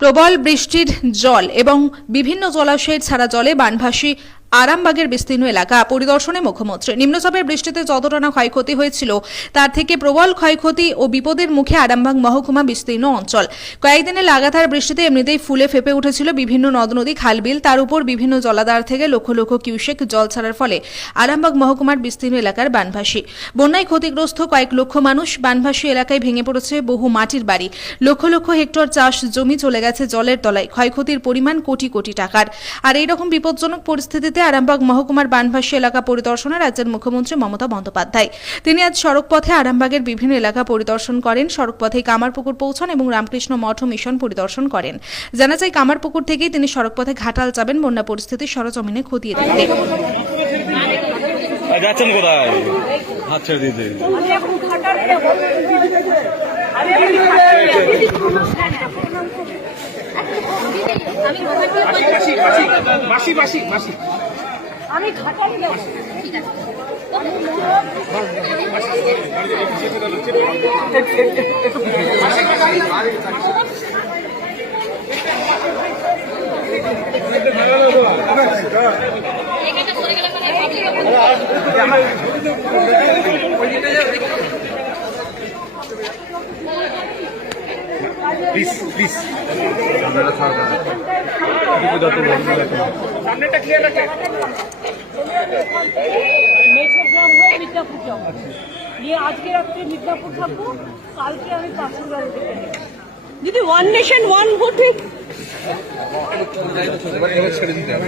প্রবল বৃষ্টির জল এবং বিভিন্ন জলাশয়ের ছাড়া জলে বানভাসী আরামবাগের বিস্তীর্ণ এলাকা পরিদর্শনে মুখ্যমন্ত্রী। নিম্নচাপের বৃষ্টিতে যতটা না ক্ষয়ক্ষতি হয়েছিল তার থেকে প্রবল ক্ষয়ক্ষতি ও বিপদের মুখে আরামবাগ মহকুমা বিস্তীর্ণ অঞ্চল। কয়েকদিনে লাগাতার বৃষ্টিতে এমনিতেই ফুলে ফেপে উঠেছিল বিভিন্ন নদ নদী খালবিল, তার উপর বিভিন্ন জলাধার থেকে লক্ষ লক্ষ কিউসেক জল ছাড়ার ফলে আরামবাগ মহকুমার বিস্তীর্ণ এলাকার বানভাসী। বন্যায় ক্ষতিগ্রস্ত কয়েক লক্ষ মানুষ। বানভাসী এলাকায় ভেঙে পড়েছে বহু মাটির বাড়ি, লক্ষ লক্ষ হেক্টর চাষ জমি চলে গেছে জলের তলায়। ক্ষয়ক্ষতির পরিমাণ কোটি কোটি টাকার। আর এইরকম বিপজ্জনক পরিস্থিতিতে আরামবাগ মহকুমার বানভাসী এলাকা পরিদর্শনে রাজ্যের মুখ্যমন্ত্রী মমতা বন্দ্যোপাধ্যায়। তিনি আজ সড়কপথে আরামবাগের বিভিন্ন এলাকা পরিদর্শন করেন। সড়কপথে কামারপুকুর পৌঁছান এবং রামকৃষ্ণ মঠ ও মিশন পরিদর্শন করেন। জানা যায় কামারপুকুর থেকেই তিনি সড়কপথে ঘাটাল যাবেন বন্যা পরিস্থিতি সরজমিনে খতিয়ে দেখতে। যাচ্ছেন কোথায়? হাত ছেড়ে দিতে আমি ঘাটালে যাব। ঠিক আছে। প্লিজ সামনেটা ক্লিয়ার রাখে। মেঘগ্রাম হয়ে মিদনাপুর যাবো, নিয়ে আজকে রাত্রে মিদনাপুর থাকবো, কালকে আমি পাঁচুর দিদি ওয়ান নেশন ওয়ান ভোট। ছেড়ে দিতে হবে।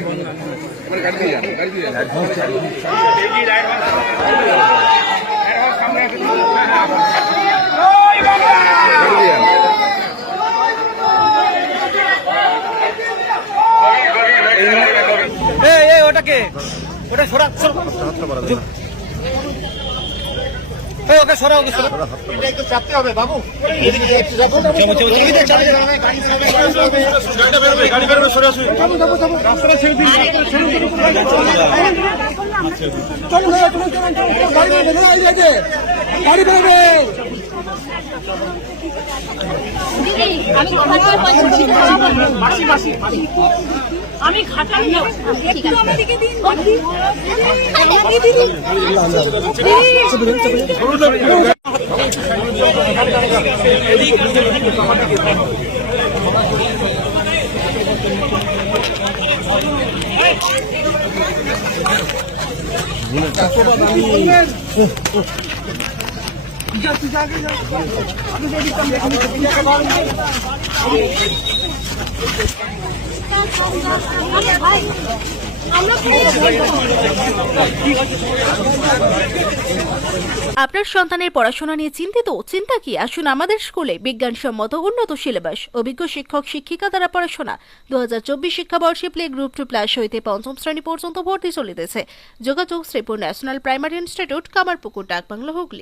ওটাকে ওটা সরা ওকে সরা ওকে সরা এটা একটু চাপতে হবে বাবু। গাড়ি বেরোবে সরে আসুন। রাস্তাটা ছেড়ে দিন। গাড়ি বেরোবে। আমি ঘাটাল যাব। একটু আমাদেরকে দিন। আপনার সন্তানের পড়াশোনা নিয়ে চিন্তিত? চিন্তা কি, আসুন আমাদের স্কুলে। বিজ্ঞানসম্মত উন্নত সিলেবাস, অভিজ্ঞ শিক্ষক শিক্ষিকা দ্বারা পড়াশোনা। 2024 শিক্ষাবর্ষে প্লে গ্রুপ 2+ হইতে পঞ্চম শ্রেণী পর্যন্ত ভর্তি চলিতেছে। যোগাযোগ Sripur national primary institute, Kamarpukur, ডাকবাংলো, হুগলি।